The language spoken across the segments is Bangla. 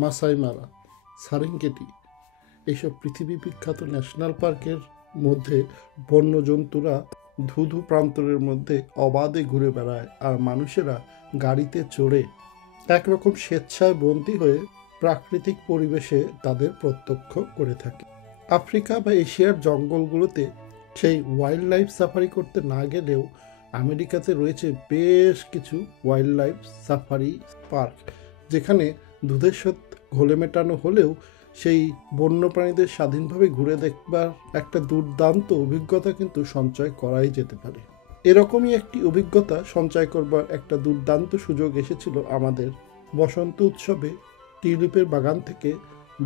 মাসাই মারা, সারেঙ্গেটি এইসব পৃথিবী বিখ্যাত ন্যাশনাল পার্কের মধ্যে বন্যজন্তুরা ধুধু প্রান্তরের মধ্যে অবাধে ঘুরে বেড়ায়, আর মানুষেরা গাড়িতে চড়ে একরকম স্বেচ্ছায় বন্দী হয়ে প্রাকৃতিক পরিবেশে তাদের প্রত্যক্ষ করে থাকে। আফ্রিকা বা এশিয়ার জঙ্গলগুলোতে সেই ওয়াইল্ড লাইফ সাফারি করতে না গেলেও আমেরিকাতে রয়েছে বেশ কিছু ওয়াইল্ড লাইফ সাফারি পার্ক, যেখানে দুধের স্বাদ ঘোলে মেটানো হলেও সেই বন্যপ্রাণীদের স্বাধীনভাবে ঘুরে দেখবার একটা দুর্দান্ত অভিজ্ঞতা কিন্তু সঞ্চয় করাই যেতে পারে। এরকমই একটি অভিজ্ঞতা সঞ্চয় করবার একটা দুর্দান্ত সুযোগ এসেছিল আমাদের বসন্ত উৎসবে টিউলিপের বাগান থেকে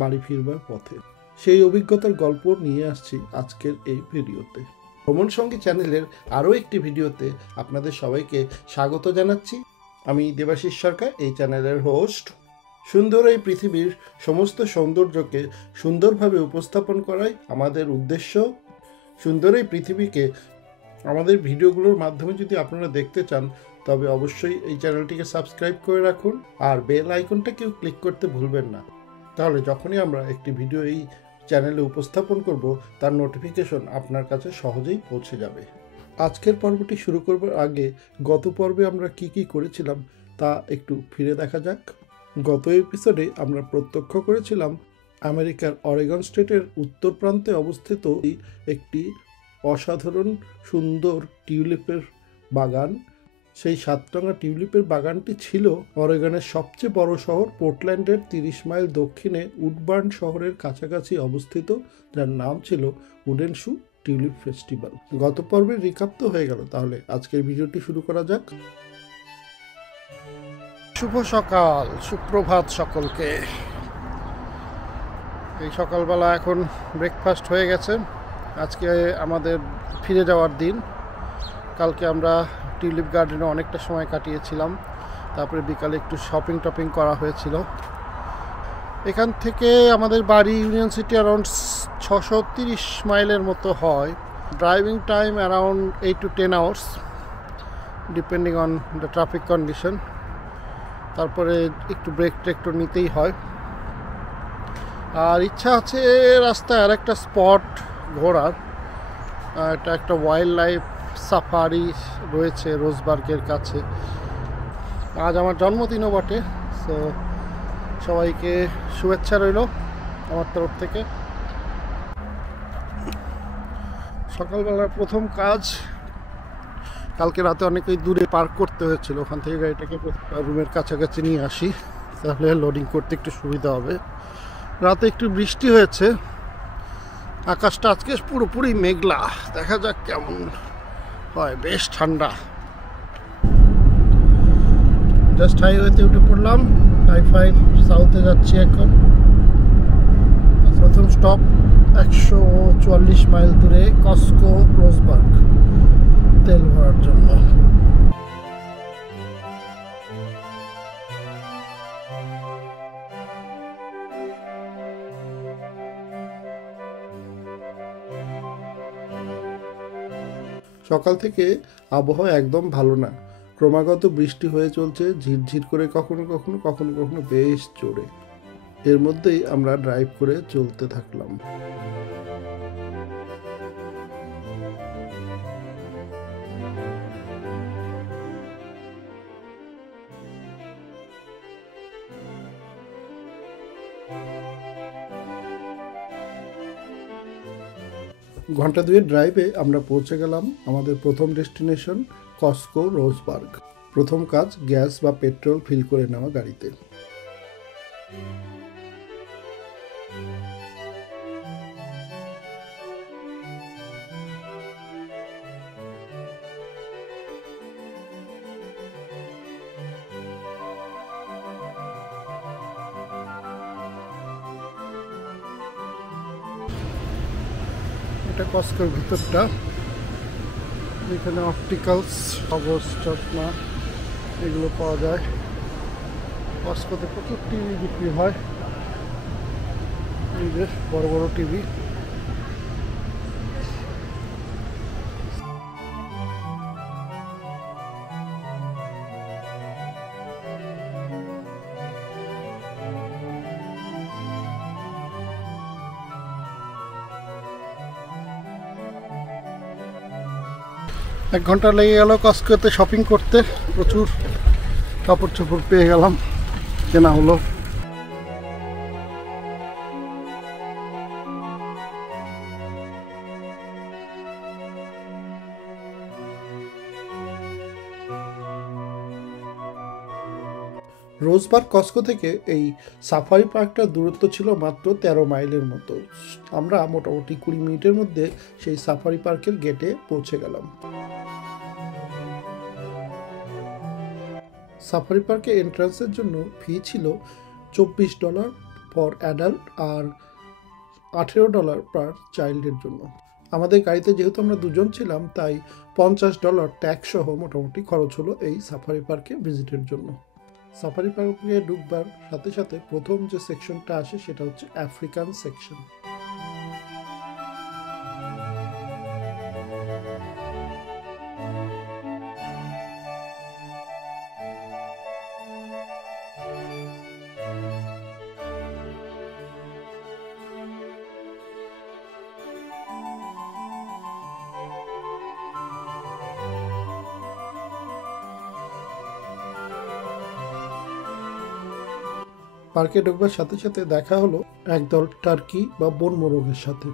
বাড়ি ফিরবার পথে। সেই অভিজ্ঞতার গল্প নিয়ে আসছি আজকের এই ভিডিওতে। ভ্রমণ সঙ্গী চ্যানেলের আরও একটি ভিডিওতে আপনাদের সবাইকে স্বাগত জানাচ্ছি। আমি দেবাশিস সরকার, এই চ্যানেলের হোস্ট। সুন্দর এই পৃথিবীর সমস্ত সৌন্দর্যকে সুন্দরভাবে উপস্থাপন করাই আমাদের উদ্দেশ্য। সুন্দর এই পৃথিবীকে আমাদের ভিডিওগুলোর মাধ্যমে যদি আপনারা দেখতে চান, তবে অবশ্যই এই চ্যানেলটিকে সাবস্ক্রাইব করে রাখুন, আর বেল আইকনটাকেও ক্লিক করতে ভুলবেন না। তাহলে যখনই আমরা একটি ভিডিও এই চ্যানেলে উপস্থাপন করব, তার নোটিফিকেশন আপনার কাছে সহজেই পৌঁছে যাবে। আজকের পর্বটি শুরু করবার আগে গত পর্বে আমরা কি করেছিলাম তা একটু ফিরে দেখা যাক। গত এপিসোডে আমরা প্রত্যক্ষ করেছিলাম আমেরিকার অরেগন স্টেটের উত্তর প্রান্তে অবস্থিত একটি অসাধারণ সুন্দর টিউলিপের বাগান। সেই 7 রঙা টিউলিপের বাগানটি ছিল অরেগনের সবচেয়ে বড় শহর পোর্টল্যান্ডের 30 মাইল দক্ষিণে উডবার্ন শহরের কাছাকাছি অবস্থিত, যার নাম ছিল উডেন শু টিউলিপ ফেস্টিভ্যাল। গত পর্বের রিকাপ তো হয়ে গেল, তাহলে আজকের ভিডিওটি শুরু করা যাক। শুভ সকাল, সুপ্রভাত সকলকে। এই সকালবেলা এখন ব্রেকফাস্ট হয়ে গেছে। আজকে আমাদের ফিরে যাওয়ার দিন। কালকে আমরা টিউলিপ গার্ডেনে অনেকটা সময় কাটিয়েছিলাম, তারপরে বিকালে একটু শপিং টপিং করা হয়েছিল। এখান থেকে আমাদের বাড়ি ইউনিয়ন সিটি অ্যারাউন্ড 630 মাইলের মতো হয়। Driving time around 8 to 10 hours depending on the traffic condition. তারপরে একটু ব্রেক ট্রেক তো নিতেই হয়। আর ইচ্ছা আছে রাস্তায় আর একটা স্পট ঘোরার। এটা একটা ওয়াইল্ড লাইফ সাফারি রয়েছে রোজবার্গের কাছে। আজ আমার জন্মদিনও বটে, সো সবাইকে শুভেচ্ছা রইল আমার তরফ থেকে। সকালবেলার প্রথম কাজ, কালকে রাতে অনেকেই দূরে পার্ক করতে হয়েছিল, ওখান থেকে গাড়িটাকে রুমের কাছাকাছি নিয়ে আসি, তাহলে লোডিং করতে একটু সুবিধা হবে। রাতে একটু বৃষ্টি হয়েছে, আকাশটা আজকে পুরোপুরি মেঘলা, দেখা যাক কেমন হয়। বেশ ঠান্ডা। জাস্ট হাইওয়েতে উঠে পড়লাম, I-5 সাউথে যাচ্ছি এখন। প্রথম স্টপ 144 মাইল দূরে কস্কো রোজবার্গ তেল ভরার জন্য। সকাল থেকে আবহাওয়া একদম ভালো না, ক্রমাগত বৃষ্টি হয়ে চলছে, ঝিরঝির করে কখনো কখনো বেশ জোরে। এর মধ্যেই আমরা ড্রাইভ করে চলতে থাকলাম। ঘন্টা 2 ড্রাইভে আমরা পৌঁছে গেলাম আমাদের প্রথম ডেস্টিনেশন কস্কো রোজবার্গ। প্রথম কাজ গ্যাস বা পেট্রোল ফিল করে নেওয়া গাড়িতে। এটা কস্কোর ভিতরটা, এখানে অপটিক্যালস, কাগজ, চশমা এগুলো পাওয়া যায়। কস্কোতে প্রচুর টিভি বিক্রি হয়, এই যে বড় বড় টিভি। 1 ঘন্টা লেগে গেল কস্কোতে শপিং করতে। প্রচুর কাপড় চোপড় পেয়ে গেলাম, কেনা হলো। রোজবার্গ কস্কো থেকে এই সাফারি পার্কটার দূরত্ব ছিল মাত্র 13 মাইলের মতো। আমরা মোটামুটি 20 মিনিটের মধ্যে সেই সাফারি পার্কের গেটে পৌঁছে গেলাম। সাফারি পার্কে এন্ট্রান্সের জন্য ফি ছিল $24 ফর অ্যাডাল্ট আর $18 পার চাইল্ডের জন্য। আমাদের গাড়িতে যেহেতু আমরা দুজন ছিলাম, তাই $50 ট্যাক্স সহ মোটামুটি খরচ হলো এই সাফারি পার্কে ভিজিটের জন্য। সাফারি পার্কে ঢুকবার সাথে সাথে প্রথম যে সেকশনটা আসে সেটা হচ্ছে আফ্রিকান সেকশন। পার্কে ঢুকবার সাথে সাথে দেখা হলো একদল টার্কি বা বন মোরগের সাথে।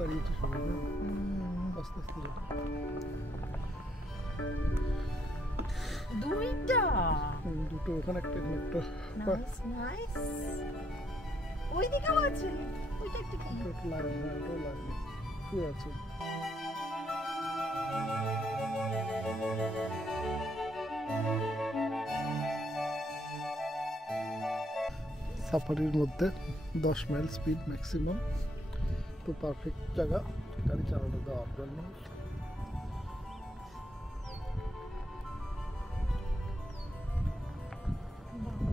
দাঁড়িয়েছে সবাই, আস্তে আস্তে দুটো ওখানে একটা নাইস নাইস। ওই দিকেও আছে, ওইটা একটা কি লাইন না, ওটা লাইন শুয়ে আছে। সাফারির মধ্যে 10 মাইল স্পিড ম্যাক্সিমাম, তো পারফেক্ট জায়গা গাড়ি চালানো দেওয়ার জন্য।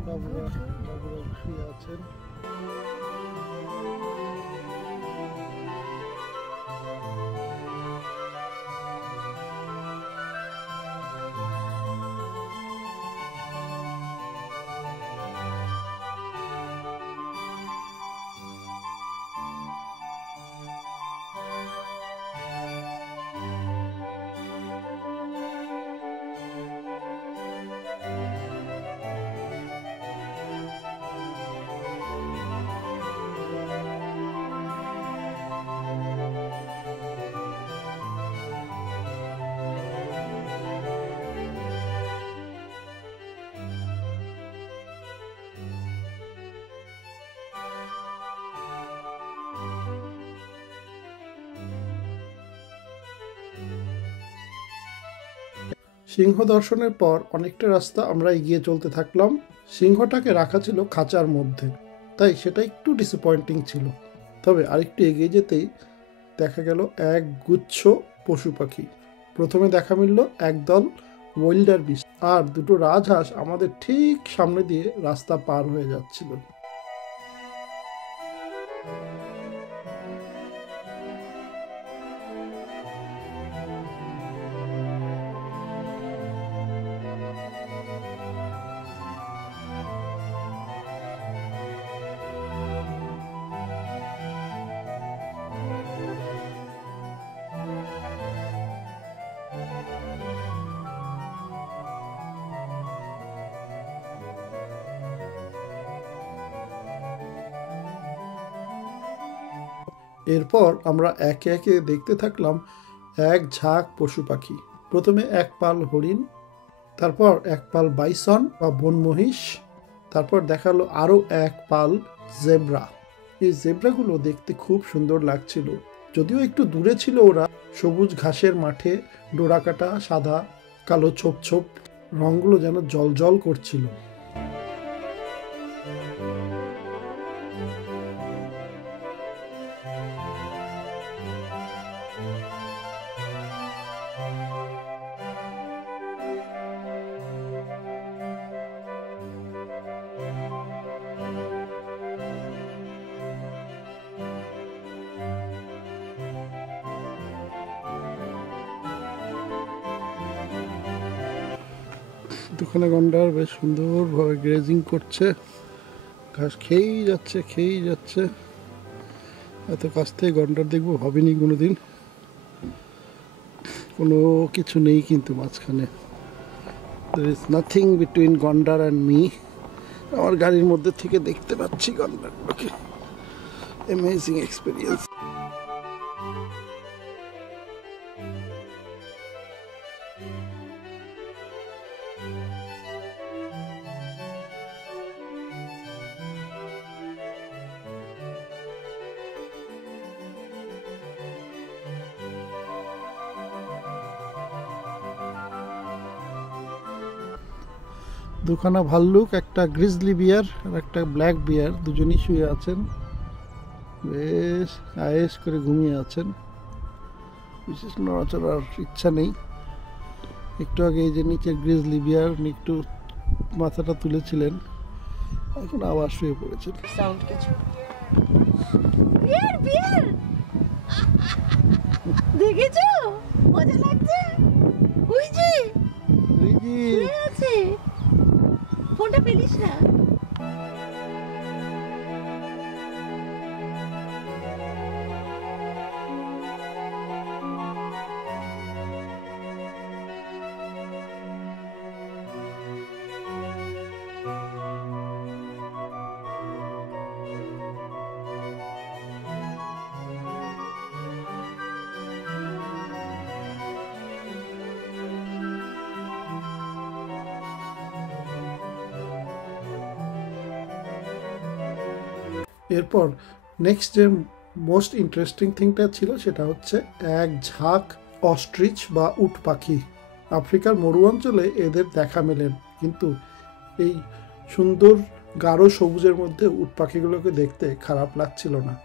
বাবুরা শুয়ে আছেন। সিংহ দর্শনের পর অনেকটা রাস্তা আমরা এগিয়ে চলতে থাকলাম। সিংহটাকে রাখা ছিল খাঁচার মধ্যে, তাই সেটা একটু ডিসঅ্যাপয়েন্টিং ছিল। তবে আরেকটু এগিয়ে যেতেই দেখা গেল এক গুচ্ছ পশু পাখি। প্রথমে দেখা মিলল একদল ওয়াইল্ডার বিস্ট আর দুটো রাজহাঁস আমাদের ঠিক সামনে দিয়ে রাস্তা পার হয়ে যাচ্ছিল। এরপর আমরা একে একে দেখতে থাকলাম এক ঝাঁক পশু পাখি। প্রথমে এক পাল হরিণ, তারপর এক পাল বাইসন বা বন মহিষ, তারপর দেখালো আরো এক পাল জেব্রা। এই জেব্রাগুলো দেখতে খুব সুন্দর লাগছিল, যদিও একটু দূরে ছিল ওরা। সবুজ ঘাসের মাঠে ডোরাকাটা সাদা কালো ছোপ ছোপ রঙগুলো যেন জল জল করছিল। দুখানে গন্ডার বেশ সুন্দরভাবে গ্রেজিং করছে, ঘাস খেয়েই যাচ্ছে। এত কাছ থেকে গন্ডার দেখবো ভাবিনি কোনোদিন। কোনো কিছু নেই কিন্তু মাঝখানে, there is nothing between গন্ডার and me. আমার গাড়ির মধ্যে থেকে দেখতে পাচ্ছি গন্ডারগুলোকে। Amazing experience. দুখানা ভাল্লুক, একটা গ্রিজলি বিয়ার আর একটা ব্ল্যাক বিয়ার, দুজনই শুয়ে আছেন, বেশ আয়েস করে ঘুমিয়ে আছেন, বিশেষ নড়াচড়ার ইচ্ছা নেই। একটু আগে এই যে নিচের গ্রিজলি বিয়ার একটু মাথাটা তুলেছিলেন, এখন আবার শুয়ে পড়েছেন। সাউন্ড কিছু বিয়ার বিয়ার দেখেছো, মজা লাগছে। ওই যে শুয়ে আছে, ফোনটা ফেলিস না। এরপর নেক্সট যে মোস্ট ইন্টারেস্টিং থিংটা ছিল সেটা হচ্ছে এক ঝাঁক অস্ট্রিচ বা উট পাখি। আফ্রিকার মরু অঞ্চলে এদের দেখা মেলেন, কিন্তু এই সুন্দর গাঢ় সবুজের মধ্যে উট পাখিগুলোকে দেখতে খারাপ লাগছিল না।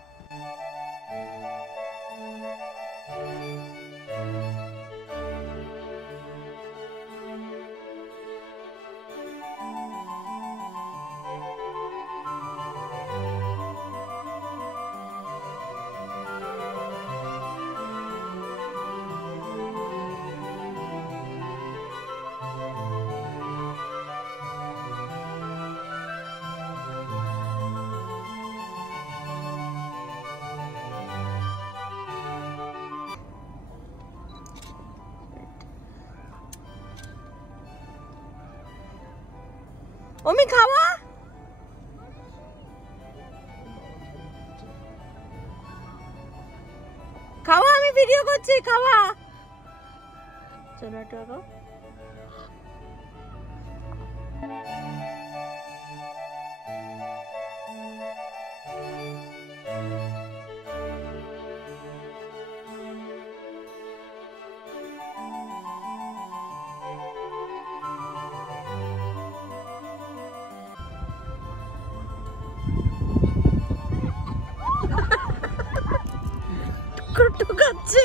অমি খাওয়া, খাওয়া, আমি ভিডিও করছি, খাওয়া। চলো টাকা ঢুকাচ্ছে।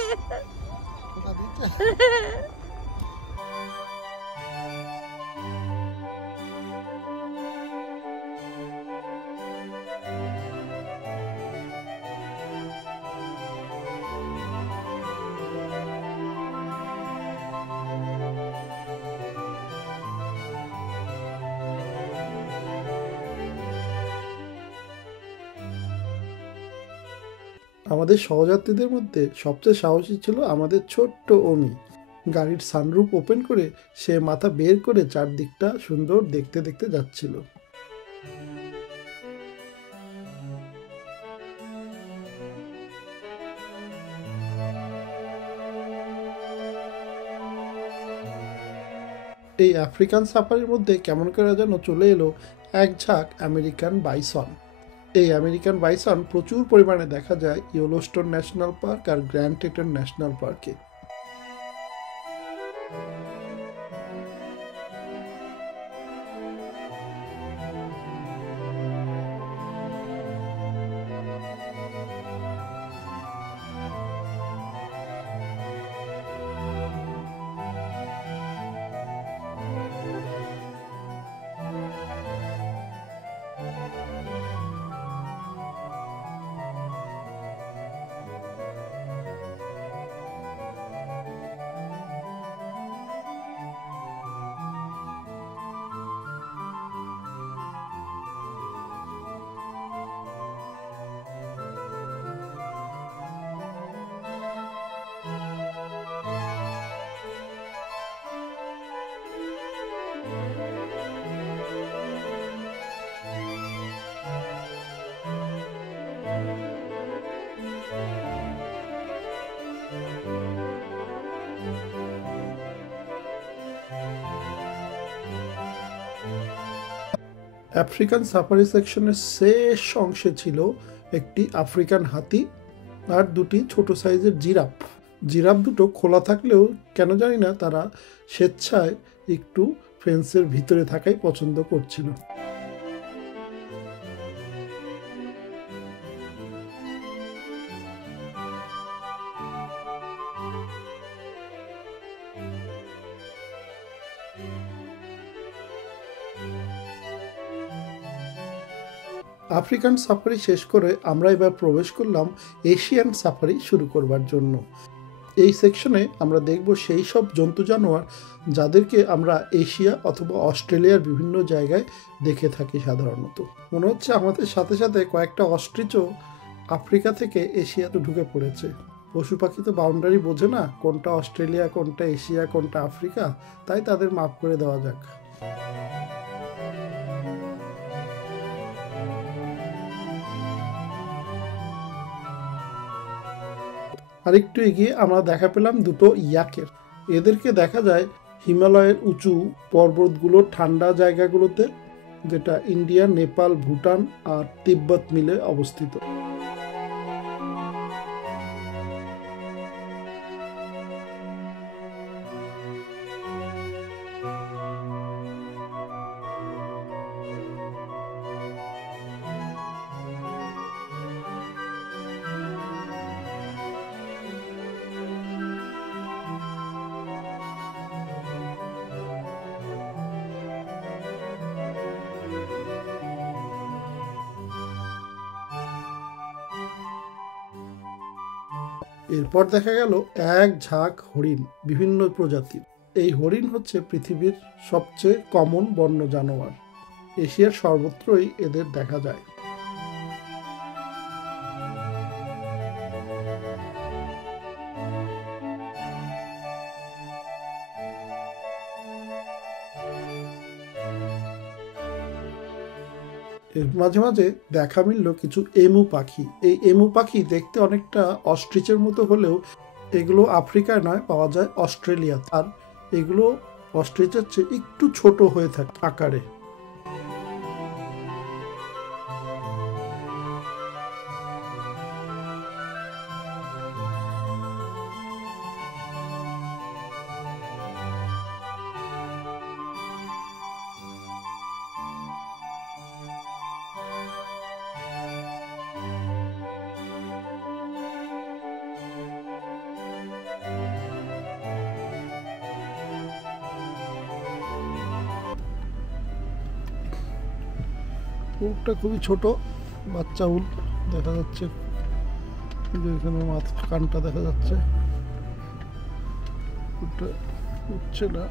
আমাদের সহযাত্রীদের মধ্যে সবচেয়ে সাহসী ছিল আমাদের ছোট্ট অমি। গাড়ির সানরুফ ওপেন করে সে মাথা বের করে চারদিকটা সুন্দর দেখতে দেখতে যাচ্ছিল। এই আফ্রিকান সাফারির মধ্যে কেমন করে যেন চলে এলো এক ঝাঁক আমেরিকান বাইসন। এই আমেরিকান বাইসন প্রচুর পরিমাণে দেখা যায় ইয়েলোস্টোন ন্যাশনাল পার্ক আর গ্র্যান্ড টেটন ন্যাশনাল পার্কে। আফ্রিকান সাফারি সেকশনের শেষ অংশে ছিল একটি আফ্রিকান হাতি আর দুটি ছোট সাইজের জিরাফ। জিরাফ দুটো খোলা থাকলেও কেন জানি না তারা স্বেচ্ছায় একটু ফেন্সের ভিতরে থাকাই পছন্দ করছিল। আফ্রিকান সাফারি শেষ করে আমরা এবার প্রবেশ করলাম এশিয়ান সাফারি শুরু করবার জন্য। এই সেকশনে আমরা দেখব সেই সব জন্তু জানোয়ার যাদেরকে আমরা এশিয়া অথবা অস্ট্রেলিয়ার বিভিন্ন জায়গায় দেখে থাকি সাধারণত। মনে হচ্ছে আমাদের সাথে সাথে কয়েকটা অস্ট্রিচও আফ্রিকা থেকে এশিয়াতে ঢুকে পড়েছে। পশু পাখি তো বাউন্ডারি বোঝে না, কোনটা অস্ট্রেলিয়া, কোনটা এশিয়া, কোনটা আফ্রিকা, তাই তাদের মাফ করে দেওয়া যাক। আরেকটু এগিয়ে আমরা দেখা পেলাম দুটো ইয়াকের। এদেরকে দেখা যায় হিমালয়ের উঁচু পর্বতগুলোর ঠান্ডা জায়গাগুলোতে, যেটা ইন্ডিয়া, নেপাল, ভুটান আর তিব্বত মিলে অবস্থিত। এরপর দেখা গেল এক ঝাঁক হরিণ, বিভিন্ন প্রজাতির। এই হরিণ হচ্ছে পৃথিবীর সবচেয়ে কমন বন্য জানোয়ার। এশিয়ার সর্বত্রই এদের দেখা যায়। এর মাঝে মাঝে দেখা মিলল কিছু এমু পাখি। এই এমু পাখি দেখতে অনেকটা অস্ট্রিচের মতো হলেও এগুলো আফ্রিকায় নয়, পাওয়া যায় অস্ট্রেলিয়াতে। আর এগুলো অস্ট্রিচের চেয়ে একটু ছোট হয়ে থাকে আকারে। উটটা খুবই ছোট, বাচ্চা উট দেখা যাচ্ছে। এখানে মাথা কানটা দেখা যাচ্ছে। উটটা উঠছে না।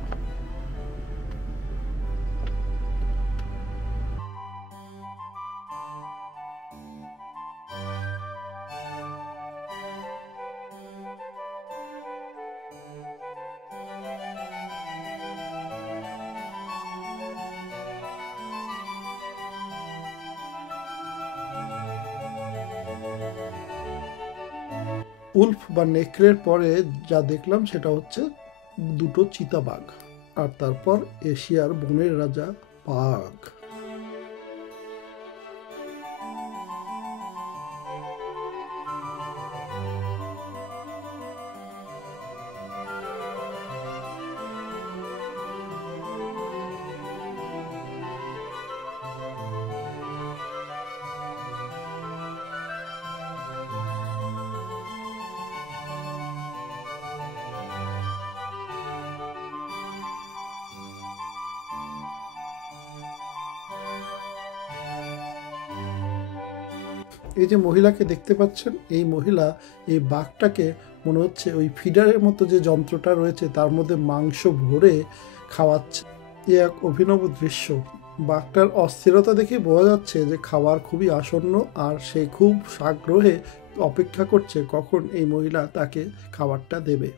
উলফ বা নেকড়ের পরে যা দেখলাম সেটা হচ্ছে দুটো চিতাবাঘ, আর তারপর এশিয়ার বনের রাজা বাঘ। এই যে মহিলাকে দেখতে পাচ্ছেন, এই মহিলা এই বাঘটাকে মনে হচ্ছে ওই ফিডারের মতো যে যন্ত্রটা রয়েছে তার মধ্যে মাংস ভরে খাওয়াচ্ছে। এ এক অভিনব দৃশ্য। বাঘটার অস্থিরতা দেখে বোঝা যাচ্ছে যে খাবার খুবই আসন্ন, আর সে খুব সাগ্রহে অপেক্ষা করছে কখন এই মহিলা তাকে খাবারটা দেবে।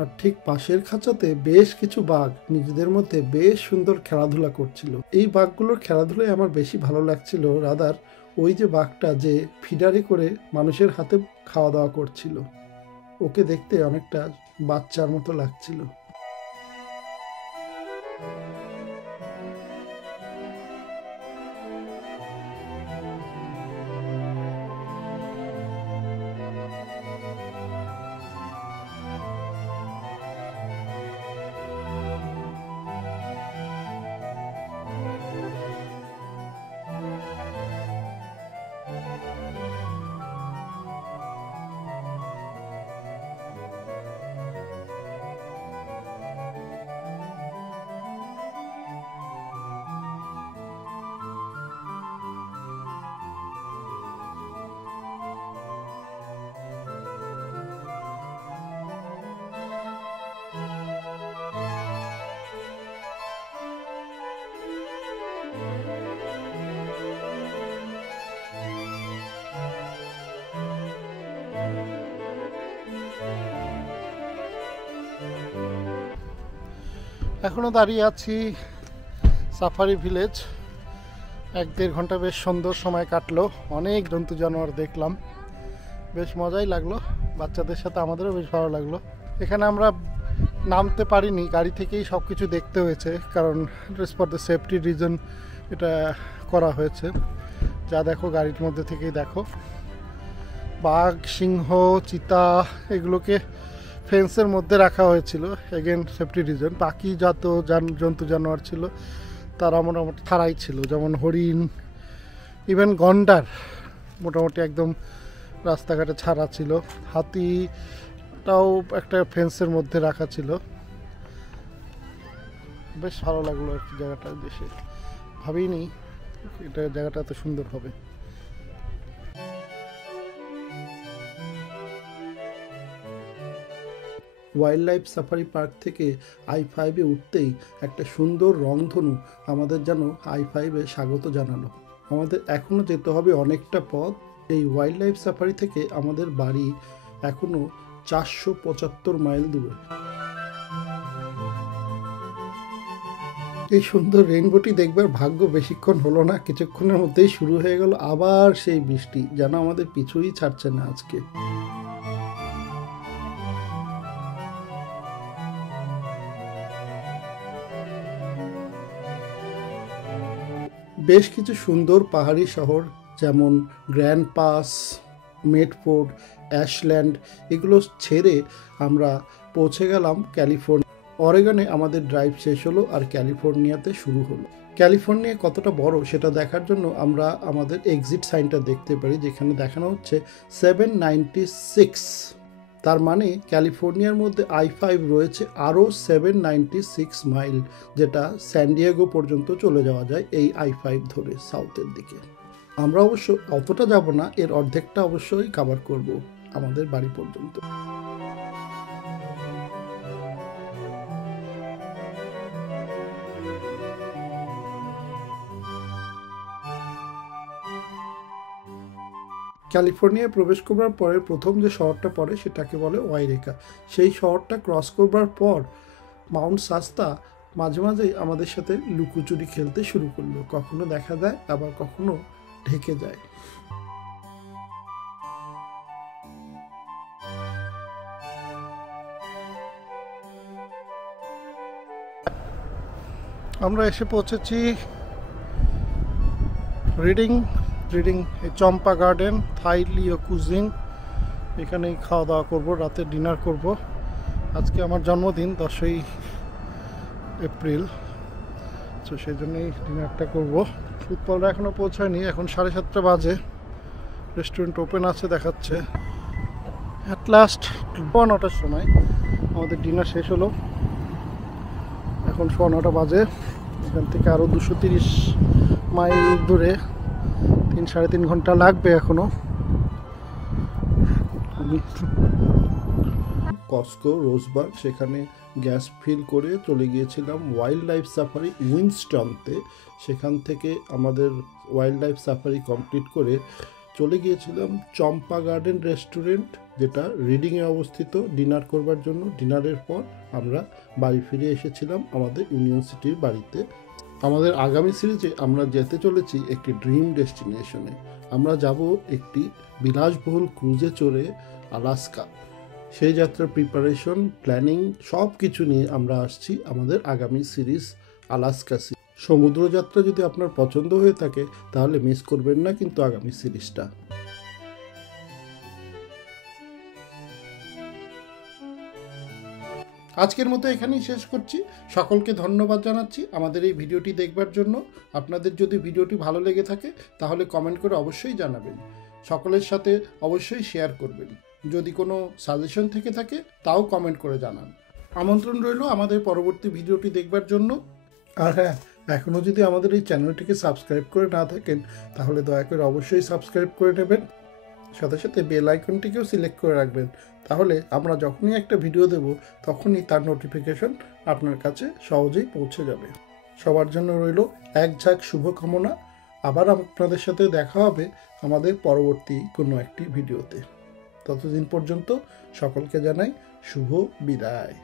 আর ঠিক পাশের খাঁচাতে বেশ কিছু বাঘ নিজেদের মধ্যে বেশ সুন্দর খেলাধুলা করছিল। এই বাঘগুলোর খেলাধুলাই আমার বেশি ভালো লাগছিল রাদার ওই যে বাঘটা যে ফিডারে করে মানুষের হাতে খাওয়া দাওয়া করছিল, ওকে দেখতে অনেকটা বাচ্চার মতো লাগছিল। এখনো দাঁড়িয়ে আছি সাফারি ভিলেজ। 1-1.5 ঘন্টা বেশ সুন্দর সময় কাটলো, অনেক জন্তু জানোয়ার দেখলাম, বেশ মজাই লাগলো, বাচ্চাদের সাথে আমাদেরও বেশ ভালো লাগলো। এখানে আমরা নামতে পারিনি, গাড়ি থেকেই সব কিছু দেখতে হয়েছে, কারণ just for the safety reason এটা করা হয়েছে। যা দেখো গাড়ির মধ্যে থেকেই দেখো, বাঘ, সিংহ, চিতা এগুলোকে ফেন্সের মধ্যে রাখা হয়েছিল এগেন সেফটি রিজন। বাকি যত জন্তু জানোয়ার ছিল তারা মোটামুটি ছাড়াই ছিল, যেমন হরিণ, ইভেন গন্ডার মোটামুটি একদম রাস্তাঘাটে ছাড়া ছিল। হাতিটাও একটা ফেন্সের মধ্যে রাখা ছিল। বেশ ভালো লাগলো আর কি জায়গাটা দেশে, ভাবিনি এটা জায়গাটা এত সুন্দর হবে। ওয়াইল্ড লাইফ সাফারি পার্ক থেকে I-5-এ উঠতেই একটা সুন্দর রংধনু আমাদের যেন I-5-এ স্বাগত জানালো। আমাদের এখনও যেতে হবে অনেকটা পথ। এই ওয়াইল্ড লাইফ সাফারি থেকে আমাদের বাড়ি এখনও 475 মাইল দূরে। এই সুন্দর রেইনবোটি দেখবার ভাগ্য বেশিক্ষণ হলো না, কিছুক্ষণের মধ্যেই শুরু হয়ে গেল আবার সেই বৃষ্টি, যেন আমাদের পিছুই ছাড়ছে না আজকে। বেশ কিছু সুন্দর পাহাড়ি শহর যেমন গ্র্যান্ড পাস, মেডফোর্ড, অ্যাশল্যান্ড এগুলো ছেড়ে আমরা পৌঁছে গেলাম ক্যালিফোর্নিয়া। অরেগনে আমাদের ড্রাইভ শেষ হলো আর ক্যালিফোর্নিয়াতে শুরু হলো। ক্যালিফোর্নিয়া কতটা বড় সেটা দেখার জন্য আমরা আমাদের এক্সিট সাইনটা দেখতে পারি, যেখানে দেখানো হচ্ছে 796। তার মানে ক্যালিফোর্নিয়ার মধ্যে I-5 রয়েছে আরও 796 মাইল, যেটা স্যানডিয়েগো পর্যন্ত চলে যাওয়া যায় এই I-5 ধরে সাউথের দিকে। আমরা অবশ্য অতটা যাব না, এর অর্ধেকটা অবশ্যই কভার করব আমাদের বাড়ি পর্যন্ত। ক্যালিফোর্নিয়ায় প্রবেশ করবার পরে প্রথম যে শহরটা পড়ে সেটাকে বলে ওয়াইরেকা। সেই শহরটা ক্রস করবার পর মাউন্ট শাস্তা মাঝে মাঝেই আমাদের সাথে লুকোচুরি খেলতে শুরু করলো, কখনো দেখা দেয় আবার কখনো ঢেকে যায়। আমরা এসে পৌঁছেছি রিডিং চম্পা গার্ডেন থাই লিও কুজিন। এখানেই খাওয়া দাওয়া করবো, রাতে ডিনার করব। আজকে আমার জন্মদিন 10ই এপ্রিল, তো সেই জন্যই ডিনারটা করবো। উৎপলরা এখনও পৌঁছায়নি, এখন 7:30 বাজে। রেস্টুরেন্ট ওপেন আছে দেখাচ্ছে। অ্যাট লাস্ট 9টার সময় আমাদের ডিনার শেষ হলো। এখন 9:15 বাজে। এখান থেকে আরও 230 মাইল দূরে, 3-3.5 ঘন্টা লাগবে এখনো। কস্কো রোজবার্গ, সেখানে গ্যাস ফিল করে চলে গিয়েছিলাম ওয়াইল্ড লাইফ সাফারি উইনস্টনতে। সেখান থেকে আমাদের ওয়াইল্ড লাইফ সাফারি কমপ্লিট করে চলে গিয়েছিলাম চম্পা গার্ডেন রেস্টুরেন্ট, যেটা রিডিংয়ে অবস্থিত, ডিনার করবার জন্য। ডিনারের পর আমরা বাড়ি ফিরে এসেছিলাম আমাদের ইউনিয়ন সিটির বাড়িতে। আমাদের আগামী সিরিজে আমরা যেতে চলেছি একটি ড্রিম ডেস্টিনেশনে। আমরা যাব একটি বিলাসবহুল ক্রুজে চড়ে আলাস্কা। সেই যাত্রার প্রিপারেশন, প্ল্যানিং সব কিছু নিয়ে আমরা আসছি আমাদের আগামী সিরিজ আলাস্কা সিরিজ। সমুদ্রযাত্রা যদি আপনার পছন্দ হয়ে থাকে তাহলে মিস করবেন না কিন্তু আগামী সিরিজটা। আজকের মতো এখানেই শেষ করছি। সকলকে ধন্যবাদ জানাচ্ছি আমাদের এই ভিডিওটি দেখবার জন্য। আপনাদের যদি ভিডিওটি ভালো লেগে থাকে তাহলে কমেন্ট করে অবশ্যই জানাবেন। সকলের সাথে অবশ্যই শেয়ার করবেন। যদি কোনো সাজেশন থেকে থাকে তাও কমেন্ট করে জানান। আমন্ত্রণ রইল আমাদের পরবর্তী ভিডিওটি দেখবার জন্য। আর হ্যাঁ, এখনও যদি আমাদের এই চ্যানেলটিকে সাবস্ক্রাইব করে না থাকেন তাহলে দয়া করে অবশ্যই সাবস্ক্রাইব করে নেবেন। সাথে সাথে বেল আইকনটিকেও সিলেক্ট করে রাখবেন, তাহলে আমরা যখনই একটা ভিডিও দেব তখনই তার নোটিফিকেশন আপনার কাছে সহজেই পৌঁছে যাবে। সবার জন্য রইল এক ঝাঁক শুভকামনা। আবার আপনাদের সাথে দেখা হবে আমাদের পরবর্তী কোনো একটি ভিডিওতে। ততদিন পর্যন্ত সকলকে জানাই শুভ বিদায়।